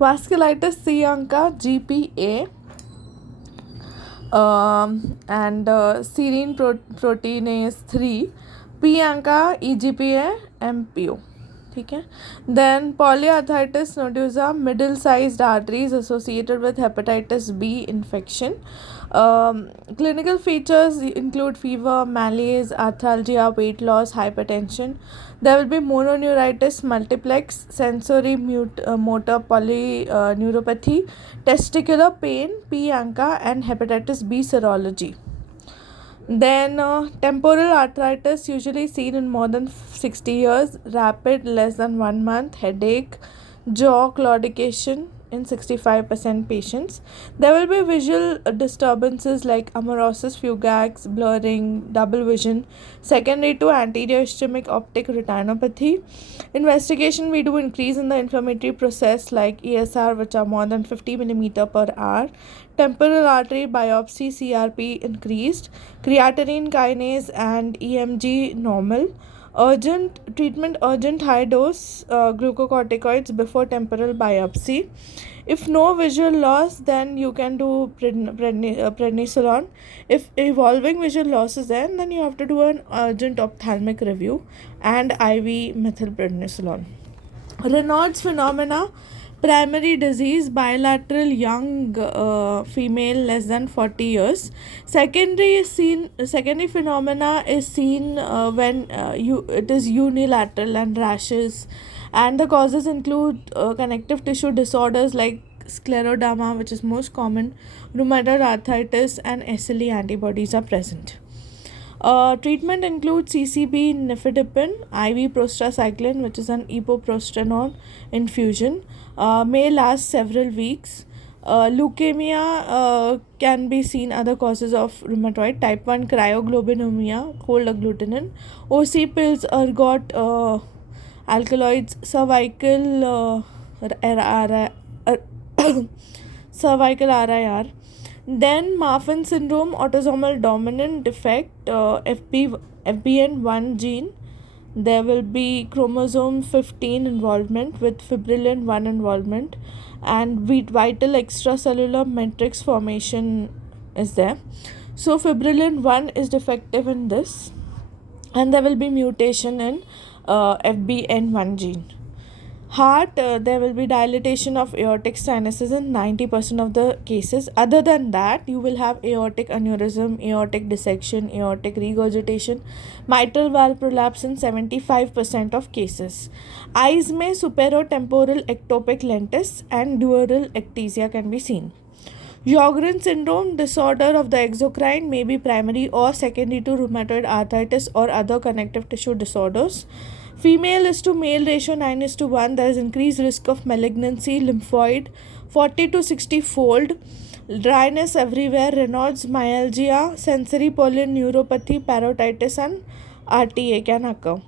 Vasculitis C anka GPA, and serine proteinase 3, P anka EGPA MPO. Okay. Then polyarthritis nodosa, middle-sized arteries associated with hepatitis B infection. Clinical features include fever, malaise, arthalgia, weight loss, hypertension. There will be mononeuritis, multiplex, sensory motor polyneuropathy, testicular pain, P ANCA, and hepatitis B serology. Then temporal arthritis, usually seen in more than 60 years, rapid less than 1 month, headache, jaw claudication in 65% patients. There will be visual disturbances like amaurosis fugax, blurring, double vision, secondary to anterior ischemic optic retinopathy. Investigation, we do increase in the inflammatory process like ESR, which are more than 50 millimeter per hour. Temporal artery biopsy, CRP increased, creatinine kinase and EMG normal. Urgent treatment, urgent high dose glucocorticoids before temporal biopsy. If no visual loss, then you can do prednisolone. If evolving visual loss is there, then you have to do an urgent ophthalmic review and IV methylprednisolone. Raynaud's phenomena, primary disease, bilateral young female less than 40 years. Secondary phenomena is seen when it is unilateral and rashes, and the causes include connective tissue disorders like scleroderma, which is most common, rheumatoid arthritis, and SLE antibodies are present. Treatment includes CCB, nifedipine, IV prostacyclin, which is an epoprostenol infusion, may last several weeks. Leukemia can be seen other causes of rheumatoid, type 1 cryoglobulinemia, cold agglutinin, OC pills, ergot, alkaloids, cervical RIR. Then Marfan syndrome, autosomal dominant defect, FBN1 gene. There will be chromosome 15 involvement with fibrillin 1 involvement, and vital extracellular matrix formation is there. So fibrillin 1 is defective in this, and there will be mutation in FBN1 gene. Heart, there will be dilatation of aortic sinuses in 90% of the cases. Other than that, you will have aortic aneurysm, aortic dissection, aortic regurgitation, mitral valve prolapse in 75% of cases. Eyes may superotemporal ectopic lentis and dural ectasia can be seen. Sjogren syndrome, disorder of the exocrine, may be primary or secondary to rheumatoid arthritis or other connective tissue disorders. Female is to male ratio 9:1. There is increased risk of malignancy, lymphoid, 40 to 60 fold. Dryness everywhere, Raynaud's, myalgia, sensory polyneuropathy, parotitis, and RTA can occur.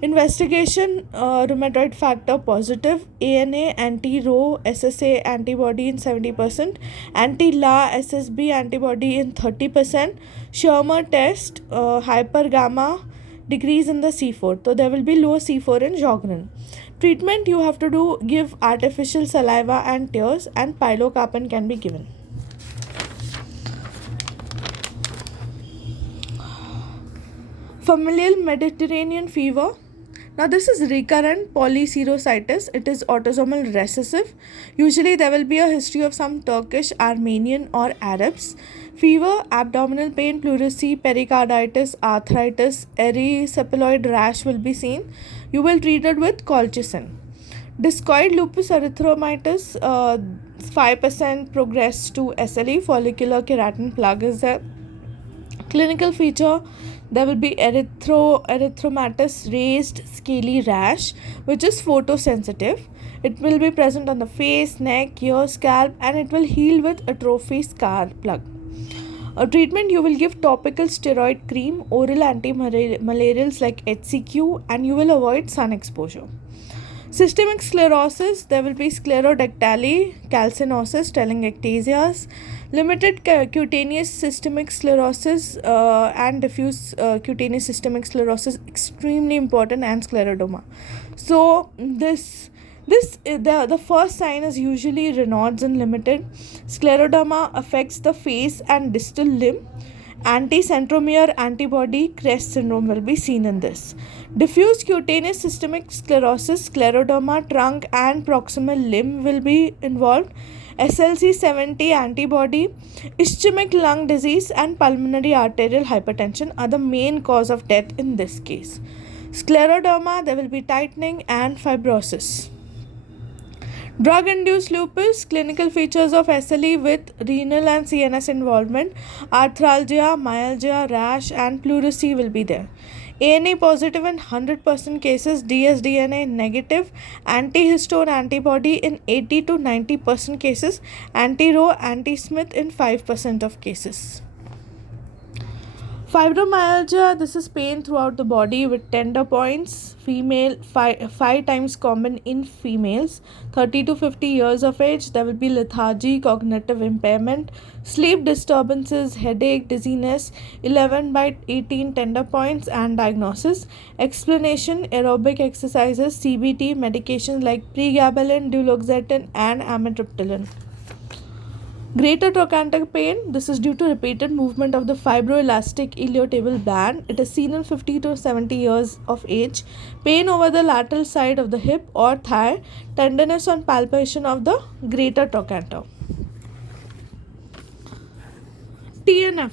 Investigation, rheumatoid factor positive, ANA, anti-Rho, SSA antibody in 70%, anti-La, SSB antibody in 30%, Schirmer test, hypergamma, decrease in the C4. So there will be low C4 in Sjogren. Treatment, you have to give artificial saliva and tears, and pilocarpine can be given. Familial Mediterranean fever. Now this is recurrent polyserositis. It is autosomal recessive. Usually there will be a history of some Turkish, Armenian or Arabs. Fever, abdominal pain, pleurisy, pericarditis, arthritis, erysipeloid rash will be seen. You will treat it with colchicine. Discoid lupus erythematosus, 5% progress to SLE, follicular keratin plug is there. Clinical feature, there will be erythematous raised scaly rash, which is photosensitive. It will be present on the face, neck, ear, scalp, and it will heal with atrophy scar plug. Treatment, you will give topical steroid cream, oral antimalarials like HCQ, and you will avoid sun exposure. Systemic sclerosis, there will be sclerodactyly, calcinosis, telangiectasias, limited cutaneous systemic sclerosis and diffuse cutaneous systemic sclerosis, extremely important, and scleroderma. So this The first sign is usually Raynaud's and limited. Scleroderma affects the face and distal limb. Anti-centromere antibody crest syndrome will be seen in this. Diffuse cutaneous systemic sclerosis, scleroderma, trunk and proximal limb will be involved. SLC70 antibody, ischemic lung disease and pulmonary arterial hypertension are the main cause of death in this case. Scleroderma, there will be tightening and fibrosis. Drug-induced lupus, clinical features of SLE with renal and CNS involvement, arthralgia, myalgia, rash and pleurisy will be there. ANA positive in 100% cases, dsDNA negative, antihistone antibody in 80 to 90% cases, anti-Ro, anti-Smith in 5% of cases. Fibromyalgia, this is pain throughout the body with tender points, female, five times common in females, 30 to 50 years of age. There will be lethargy, cognitive impairment, sleep disturbances, headache, dizziness, 11 by 18 tender points and diagnosis. Explanation, aerobic exercises, CBT, medications like pregabalin, duloxetine and amitriptyline. Greater trochanteric pain, this is due to repeated movement of the fibroelastic iliotibial band. It is seen in 50 to 70 years of age. Pain over the lateral side of the hip or thigh. Tenderness on palpation of the greater trochanter. TNF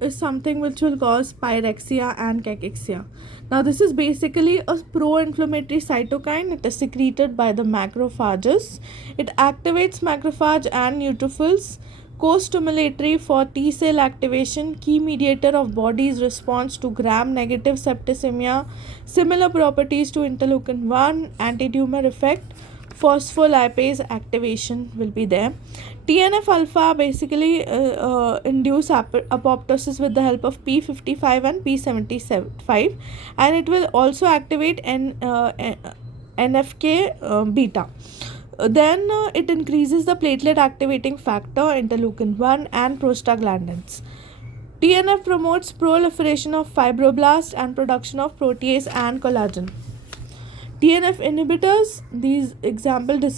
is something which will cause pyrexia and cachexia. Now this is basically a pro-inflammatory cytokine. It is secreted by the macrophages. It activates macrophage and neutrophils. Co-stimulatory for T cell activation, key mediator of body's response to gram-negative septicemia, similar properties to interleukin-1, anti-tumor effect, phospholipase activation will be there. TNF alpha basically induce apoptosis with the help of P55 and P75, and it will also activate NFK beta. Then it increases the platelet activating factor, interleukin-1 and prostaglandins. TNF promotes proliferation of fibroblasts and production of protease and collagen. TNF inhibitors, this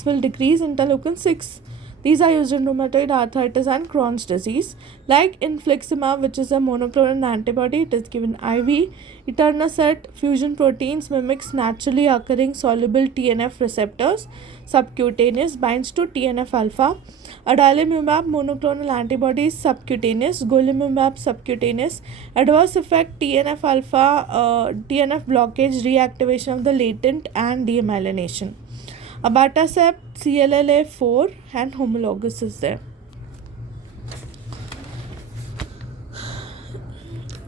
will decrease interleukin-6. These are used in rheumatoid arthritis and Crohn's disease. Like infliximab, which is a monoclonal antibody, it is given IV. Etanercept fusion proteins mimics naturally occurring soluble TNF receptors. Subcutaneous binds to TNF alpha. Adalimumab monoclonal antibodies subcutaneous. Golimumab subcutaneous. Adverse effect TNF alpha, TNF blockage, reactivation of the latent and demyelination. Abatacept, CLLA4 and homologous is there.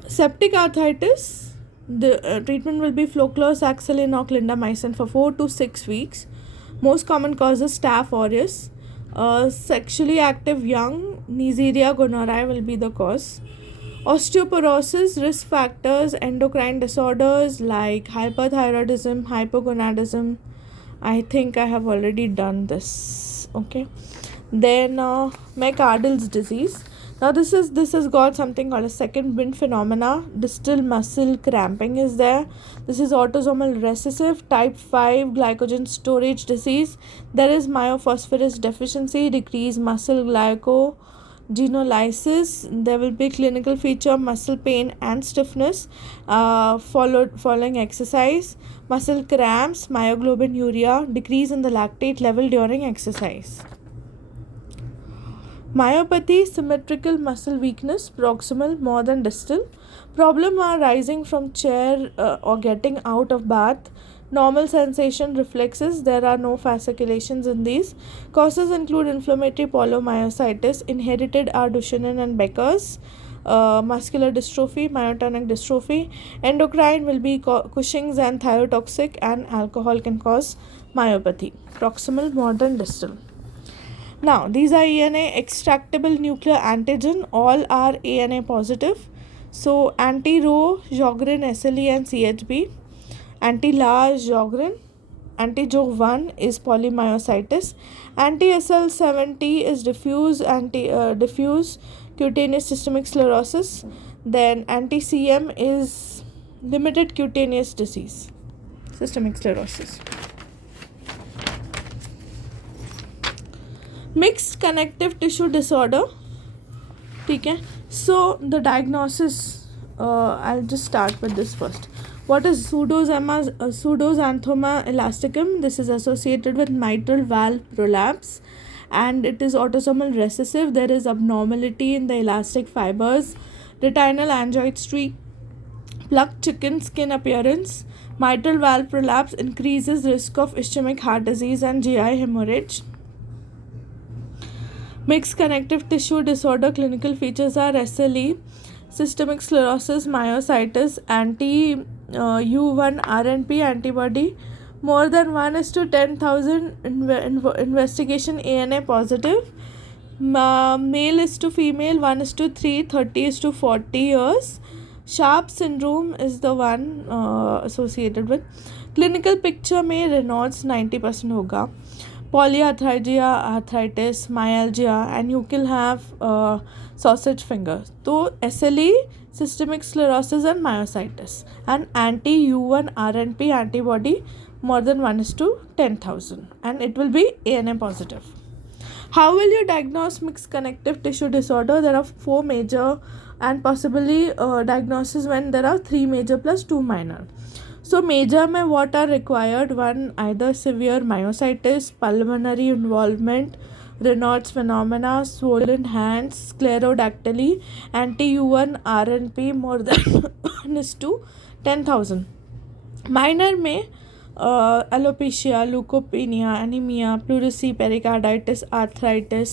Septic arthritis, the treatment will be flocloxacillin or clindamycin for 4 to 6 weeks. Most common causes Staph aureus. Sexually active young, Neisseria gonorrhoeae will be the cause. Osteoporosis, risk factors, endocrine disorders like hyperthyroidism, hypogonadism. I think I have already done this. Okay. Then Mecardle's disease. Now this has got something called a second wind phenomena. Distal muscle cramping is there. This is autosomal recessive type 5 glycogen storage disease. There is myophosphorus deficiency, decreased muscle glycogenolysis. There will be clinical feature muscle pain and stiffness following exercise, muscle cramps, myoglobinuria, decrease in the lactate level during exercise. Myopathy, symmetrical muscle weakness, proximal more than distal. Problem are rising from chair or getting out of bath. Normal sensation reflexes, there are no fasciculations in these. Causes include inflammatory polymyositis, inherited are Duchenne and Becker's, muscular dystrophy, myotonic dystrophy. Endocrine will be Cushing's and thyrotoxic, and alcohol can cause myopathy. Proximal more than distal. Now, these are ANA extractable nuclear antigen. All are ANA positive. So, anti-Ro, Sjogren, SLE and CHB. Anti-La, Sjogren. Anti-Jo1 is polymyositis. Anti-SL70 is diffuse cutaneous systemic sclerosis. Then anti-CM is limited cutaneous disease, systemic sclerosis. Mixed connective tissue disorder, ठीक है. So the diagnosis, I will just start with this first. What is pseudoxanthoma elasticum? This is associated with mitral valve prolapse and it is autosomal recessive. There is abnormality in the elastic fibers, retinal angioid streak, plucked chicken skin appearance. Mitral valve prolapse increases risk of ischemic heart disease and GI hemorrhage. Mixed connective tissue disorder clinical features are SLE, systemic sclerosis, myositis, anti-U1 RNP antibody, more than 1:10,000 investigation ANA positive, male is to female 1:3, 30:40 years. Sharp syndrome is the one associated with. Clinical picture में Raynaud's 90% होगा. Polyarthralgia, arthritis, myalgia, and you can have sausage finger. So SLE, systemic sclerosis and myositis, and anti-U1 RNP antibody more than 1:10,000 and it will be ANA positive. How will you diagnose mixed connective tissue disorder? There are 4 major and possibly diagnosis when there are 3 major plus 2 minor. So major में what are required? One, either severe myositis, pulmonary involvement, Raynaud's phenomena, swollen hands, sclerodactyly, anti-U1 RNP more than is to 10,000. Minor में alopecia, leukopenia, anemia, pleurisy, pericarditis, arthritis,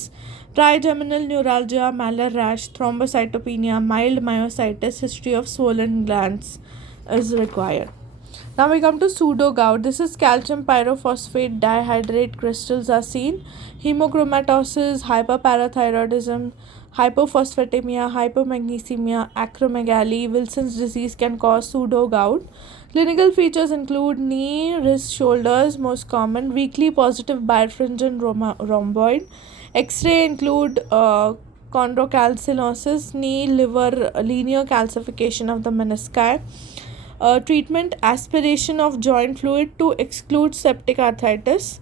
trigeminal neuralgia, malar rash, thrombocytopenia, mild myositis, history of swollen glands is required. Now we come to pseudo gout. This is calcium pyrophosphate dihydrate crystals are seen. Hemochromatosis, hyperparathyroidism, hypophosphatemia, hypomagnesemia, acromegaly, Wilson's disease can cause pseudo gout. Clinical features include knee, wrist, shoulders, most common, weakly positive birefringent rhomboid. X-ray include chondrocalcinosis, knee, liver, linear calcification of the menisci. Treatment, aspiration of joint fluid to exclude septic arthritis,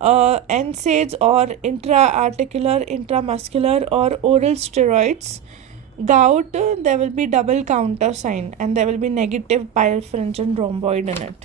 NSAIDs or intra-articular, intramuscular or oral steroids. Gout, there will be double counter sign and there will be negative birefringent rhomboid in it.